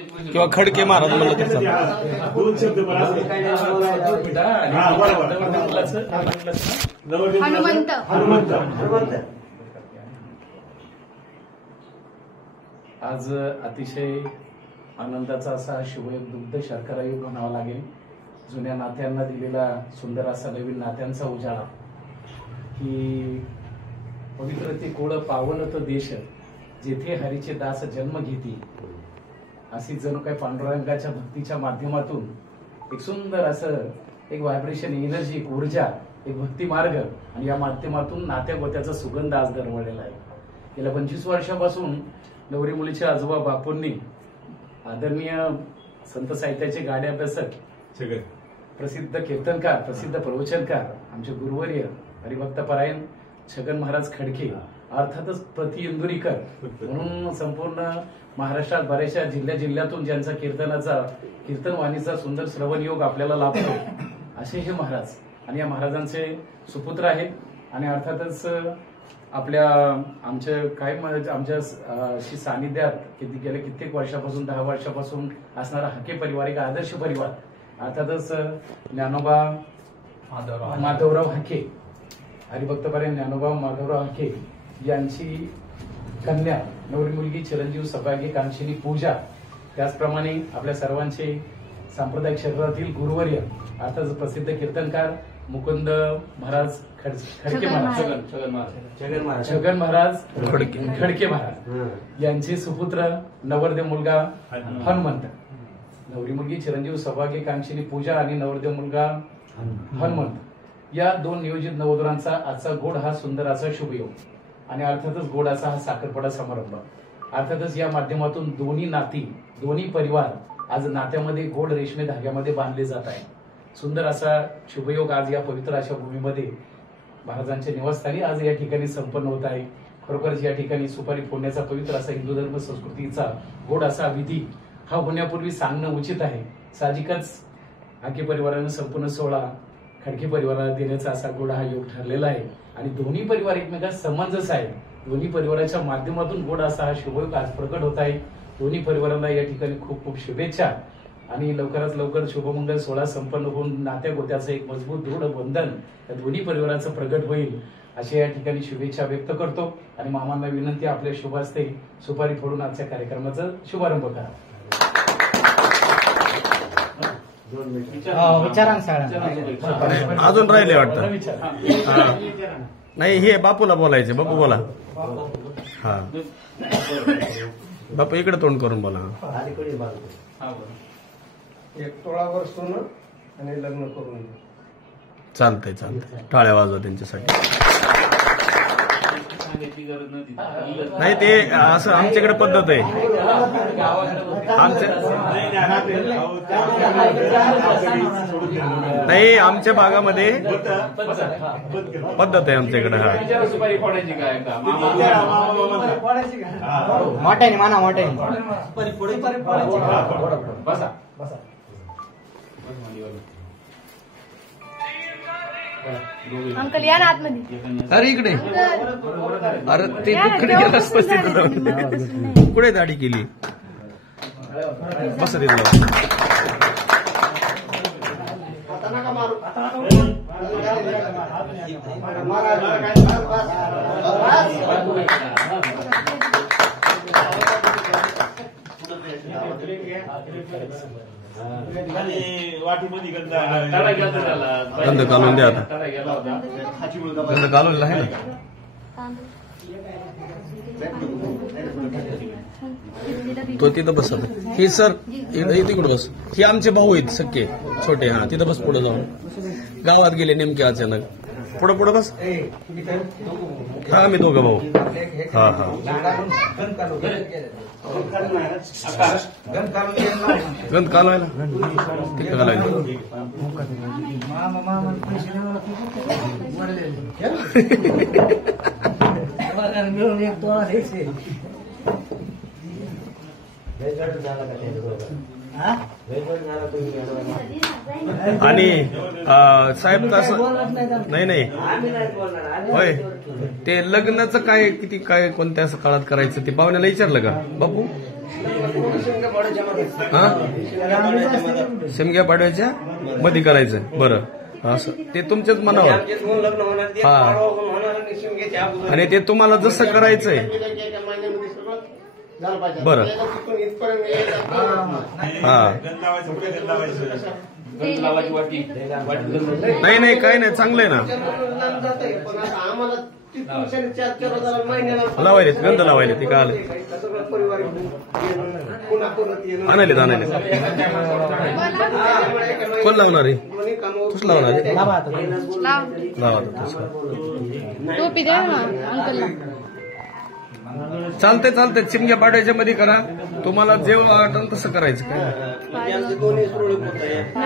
किंवा खडके महाराज म्हणलं तर दोन शब्द हनुमंत. आज अतिशय आनंदाचा असा शुभयोग दुग्ध शर्करा युग म्हणावा लागेल. जुन्या नात्यांना दिलेला सुंदर असा नवीन नात्यांचा उजाळा की पवित्र ते कोळ पावन तो देश जेथे हरीचे दास जन्म घेती, अशी जणू काही पांडुरंगाच्या भक्तीच्या माध्यमातून एक सुंदर असं एक व्हायब्रेशन, एनर्जी, एक ऊर्जा, एक भक्ती मार्ग आणि या माध्यमातून नात्या गोत्याचा सुगंध आज दरवळलेला आहे. गेल्या 25 वर्षापासून नवरी मुलीच्या आजोबा बापूंनी आदरणीय संत साहित्याचे गाडे अभ्यासक, प्रसिद्ध कीर्तनकार, प्रसिद्ध प्रवचनकार, आमचे गुरुवर्य हरिभक्तपरायण छगन महाराज खडके, अर्थातच प्रति इंदुरीकर म्हणून संपूर्ण महाराष्ट्रात बऱ्याचशा जिल्ह्यातून ज्यांचा कीर्तनवाणीचा सुंदर श्रवण योग आपल्याला लाभतो असे हे महाराज आणि या महाराजांचे सुपुत्र आहेत. आणि अर्थातच आमच्या सानिध्यात गेल्या कित्येक वर्षापासून 10 वर्षापासून असणारा हाके परिवार, एक आदर्श परिवार, अर्थातच ज्ञानोबा माधवराव हाके, हरिभक्तपरायण ज्ञानोबा माधवराव हाके यांची कन्या नवरी मुलगी चिरंजीव सौभाग्य कांक्षिणी पूजा, त्याचप्रमाणे आपल्या सर्वांचे सांप्रदायिक क्षेत्रातील गुरुवर्य अर्थात प्रसिद्ध कीर्तनकार मुकुंद महाराज खडके महाराज, छगन महाराज खडके महाराज यांचे सुपुत्र नवरदेव मुलगा हनुमंत, नवरी मुलगी चिरंजीव सौभाग्य कांक्षिणी पूजा आणि नवरदेव मुलगा हनुमंत, या 2 नियोजित नवोदरांचा आजचा गोड हा सुंदर असा शुभयोग आणि अर्थातच गोड असा हा साखरपडा समारंभ. अर्थातच या माध्यमातून दोन्ही नाती, दोन्ही परिवार आज नात्यामध्ये गोड रेशमी धाग्यामध्ये बांधले जात आहे. सुंदर असा शुभयोग आज या पवित्र अशा भूमीमध्ये महाराजांच्या निवासस्थानी आज या ठिकाणी संपन्न होत आहे. खरोखरच या ठिकाणी सुपारी फोडण्याचा पवित्र असा हिंदू धर्म संस्कृतीचा गोड असा विधी हा होण्यापूर्वी सांगणं उचित आहे. साहजिकच हाके परिवारानं संपूर्ण सोहळा खडके परिवाराला देण्याचा असा गोड हा योग ठरलेला आहे आणि दोन्ही परिवार एकमेकात समंजस आहे. दोन्ही परिवाराच्या माध्यमातून गोड असा हा शुभयोग आज प्रकट होत आहे. दोन्ही परिवारांना या ठिकाणी खूप खूप शुभेच्छा आणि लवकरात लवकर शुभमंगल सोहळा संपन्न होऊन नात्या गोत्याचं एक मजबूत दृढ बंधन या दोन्ही परिवाराचं प्रगट होईल अशी या ठिकाणी शुभेच्छा व्यक्त करतो आणि मामांना विनंती, आपल्या शुभ हस्ते सुपारी फोडून आजच्या कार्यक्रमाचा शुभारंभ करा. अजून राहिले वाटतं. नाही, हे बापूला बोलायचे. बापू बोला. हा बापू इकडे तोंड करून बोला. एक तोळावर सोनं आणि लग्न करून चालतंय. टाळ्या वाजवा त्यांच्यासाठी. नाही, ते असं आमच्याकडे पद्धत आहे. नाही, आमच्या भागामध्ये पद्धत आहे आमच्याकडे. हा सुपारी फोडायची काय मोठ्याने माना, मोठ्याने बसा. अंकल या ना आतमध्ये. अरे इकडे, अरे ते इकडे गेलाच पस्तीस कुठे दाढी केली. बस गंध कालून द्या. आता गंध कालून आहे ना. तो तिथं बस. हे सर तिकडे बस. हे आमचे भाऊ आहेत सख्खे छोटे. हा तिथं बस. पुढे जाऊन गावात गेले नेमके अचानक. पुढे बस. हा मी दोघं भाऊ. हा गंध कालवायला तिकडे घालायला. आणि साहेब तसं नाही होय. ते लग्नाचं काय किती काय कोणत्या काळात करायचं ते पाहुण्याला विचारलं का बापू? हा शिमग्या पाडव्याच्या मध्ये करायचं बरं असं ते तुमच्याच मनावर हा आणि ते तुम्हाला जसं करायचंय बरं हा नाही काही नाही चांगलं आहे ना लावायले गंध लावायले ते का आले आणायले कोण लावणार आहे तूच लावणार आहे लावा टोपी द्या ना अंकलला. चालतंय चिमग्या पाड्याच्या मध्ये करा तुम्हाला जेवण वाटेल तसं करायचं काय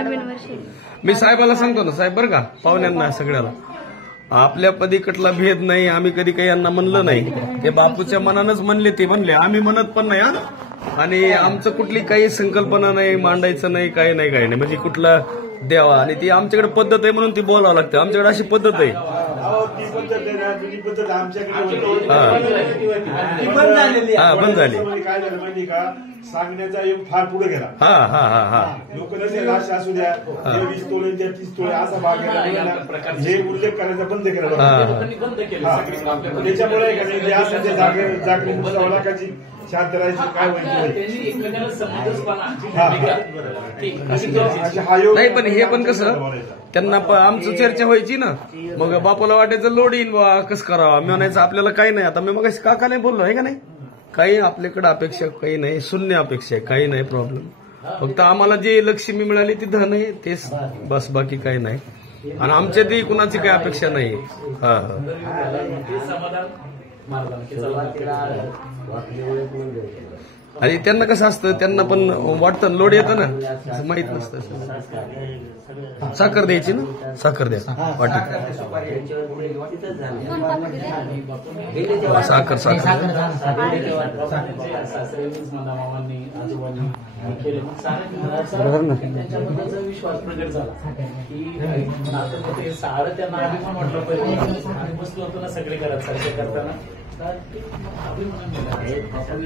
नवीन वर्ष मी साहेबाला सांगतो ना साहेब बरं का पाहुण्यांना सगळ्याला आपल्या पदीकटला भेद नाही आम्ही कधी काही यांना म्हणलं नाही ते बापूच्या मनानंच म्हणले ते म्हणले आम्ही म्हणत पण नाही हा आणि आमचं कुठली काही संकल्पना नाही मांडायचं नाही काही नाही म्हणजे कुठला द्यावा आणि ती आमच्याकडे पद्धत आहे म्हणून ती बोलावं लागतं आमच्याकडे अशी पद्धत आहे हा बंद झाली काय झालं माहिती का सांगण्याचा योग फार पुढे गेला हा लोक असू द्या 20 तोळे 30 तोळे असा भाग हे उल्लेख करायचा बंद केला त्याच्यामुळे जागृती टाकायची शांत राहायची काय नाही पण हे पण कसं त्यांना आमचं चर्चा व्हायची ना मग बापूला वाटायचं लोड येईल बा कसं करावं मी म्हणायचं आपल्याला काही नाही आता मी मग काका नाही बोललो आहे का नाही काही आपल्याकडे अपेक्षा काही नाही शून्य अपेक्षा आहे काही नाही प्रॉब्लेम फक्त आम्हाला जे लक्ष्मी मिळाली ती धन आहे तेच बस बाकी काही नाही आणि आमच्या ती कुणाची काही अपेक्षा नाही हा आणि त्यांना कसं असतं त्यांना पण वाटतं लोड येतं ना असं माहित नसतं साखर द्यायची ना साखर द्या वाटी साखर विश्वास प्रगट झाला की सारं त्यांना अभिमान वाटलं पाहिजे आम्ही बसलो होतो ना सगळे घरात सारखे करताना बापाने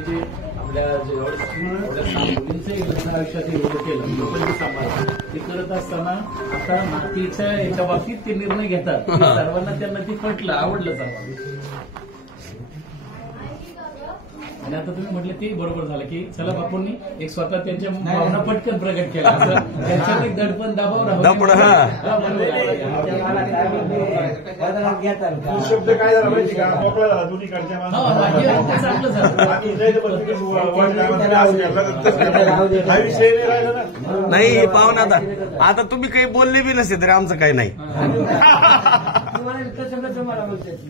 जे आपल्या मुलींचं आयुष्यात एवढं केलं लोकांनी सांभाळलं ते करत असताना आता नातीच्या एका बाबतीत ते निर्णय घेतात सर्वांना त्यांना ते पटलं आवडलं सर्वांना आणि आता तुम्ही म्हटलं ते बरोबर झालं की चला बापूंनी एक स्वतः त्यांच्या भावना पटकन प्रगट केला त्यांच्यावर एक दडपण दबाव शब्द काय झाला माहिती का मोकळा झाला दोन्ही कडच्या चांगलं झालं हा विषय नाही राहिला ना नाही पाहुणा आता तुम्ही काही बोलले बी नसते तरी आमचं काही नाही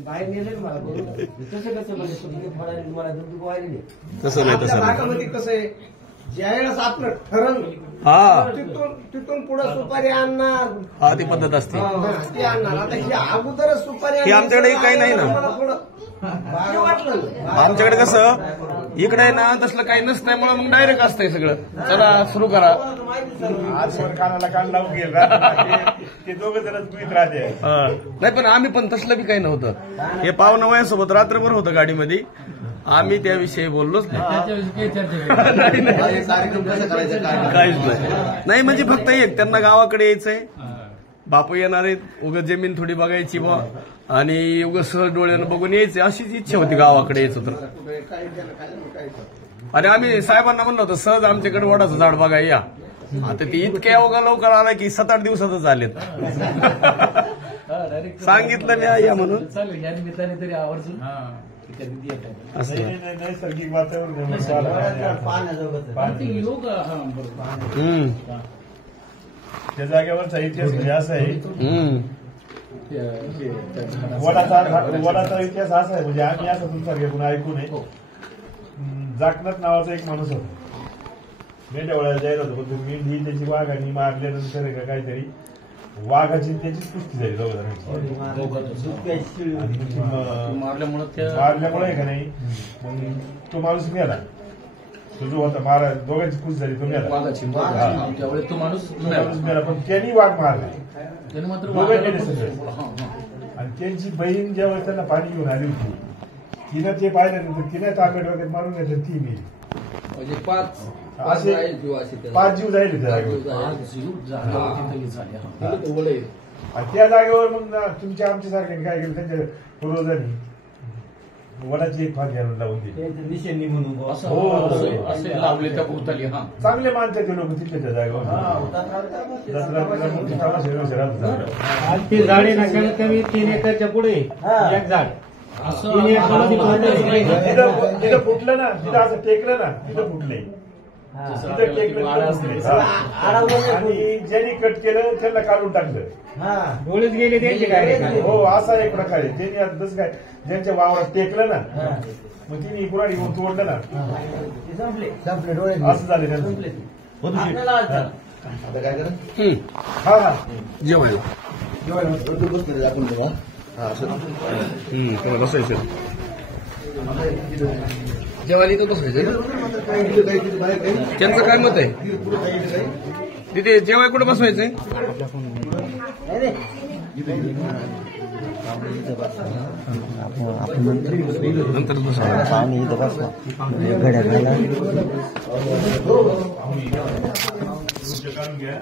बाहेर नेले मला तसं कसं मला तसं नाही तसं भागामध्ये कसं आहे ज्यावेळेस आपलं ठरवलं तिथून पुढे सुपारी आणणार हा ती पद्धत असते ती आणणार आता ही अगोदरच सुपारी ही आमच्याकडे काही नाही ना वाटलं आमच्याकडे कसं इकडे आहे ना तसलं काही नसल्यामुळे मग डायरेक्ट असतंय सगळं चला सुरू करा आजवर कानाला कान लावून गेला ते दोघं जण पीत राहते नाही पण आम्ही पण तसलं बी काही नव्हतं हे पाहुणा वयासोबत रात्रभर होतं गाडीमध्ये आम्ही त्याविषयी बोललोच नाही काहीच नाही म्हणजे फक्त एक त्यांना गावाकडे यायचंय बापू येणार आहेत उगाच जमीन थोडी बघायची बा आणि उगाच सहज डोळ्यानं बघून यायचे अशीच इच्छा होती गावाकडे यायचं तर आणि आम्ही साहेबांना म्हणलं होतं सहज आमच्याकडे वडाचं झाड बघा या आता ते इतक्या अवघा लवकर आला की 7-8 दिवसातच आलेत सांगितलं मी या म्हणून चालेल या निमित्ताने तरी आवर्जून नैसर्गिक वातावरण योग त्या जागेवरचा इतिहास म्हणजे असा आहे वडाचा इतिहास असा आहे म्हणजे आम्ही असं तुमच्यासारखे कुणा ऐकू नये जाकनाथ नावाचा एक माणूस होता मेंढ्या वळायला जायला होतं पण मेंढी त्याची वाघाने मारल्यानंतर का काहीतरी वाघाची त्याचीच पुष्टी झाली मारल्यामुळे का नाही मग तो माणूस मेला तो जो होता मारा दोघांची पुष्टी झाली तो मेला तो माणूस मेला पण त्यांनी वाघ मारला दोघं गेले सगळे आणि त्यांची बहीण जेव्हा त्यांना पाणी घेऊन आली होती तिनं ते पाहिल्यानंतर तिने तांबेड वगैरे मारून घेतलं ती मेली म्हणजे 5 असे असे 5 जीव जाईल त्या जागेवर आणि त्या जागेवर मग तुमच्या आमच्या सारख्याने काय केलं त्यांच्या पूर्वजांनी वडाची एक फांदी आणून लावून दिली निशांनी म्हणून हो, असे लावले त्या भोवताली. हा चांगले मानतात ते लोक तिथल्या त्या जागेवर दसरा मोठी तमाशा व्यवस्था राहतो. आज ती झाडे ना कमीत कमी 3 एकरच्या पुढे एक झाड तिथं फुटलं ना तिथं असं टेकलं ना तिथं फुटले तिथं टेकलं तिथं फुटले. आणि ज्यांनी कट केलं त्यांना काढून टाकलं. डोळेच गेले त्यांचे काय हो असा एक प्रकार आहे. त्यांनी आता तसं काय ज्यांच्या वावरात टेकलं ना मग तिने कुराडी येऊन तोडलं ना संपले डोळे असं झालं त्यांचं. आता काय करा हा हा जेवायला आपण त्याला बसायचं जेवायला इथं बसायचं. त्यांचं काय मत आहे तिथे जेवाय कुठं बसवायचंय? नंतर बसवायचं. पाणी इथं बसला गड्या घाला काढून घ्या.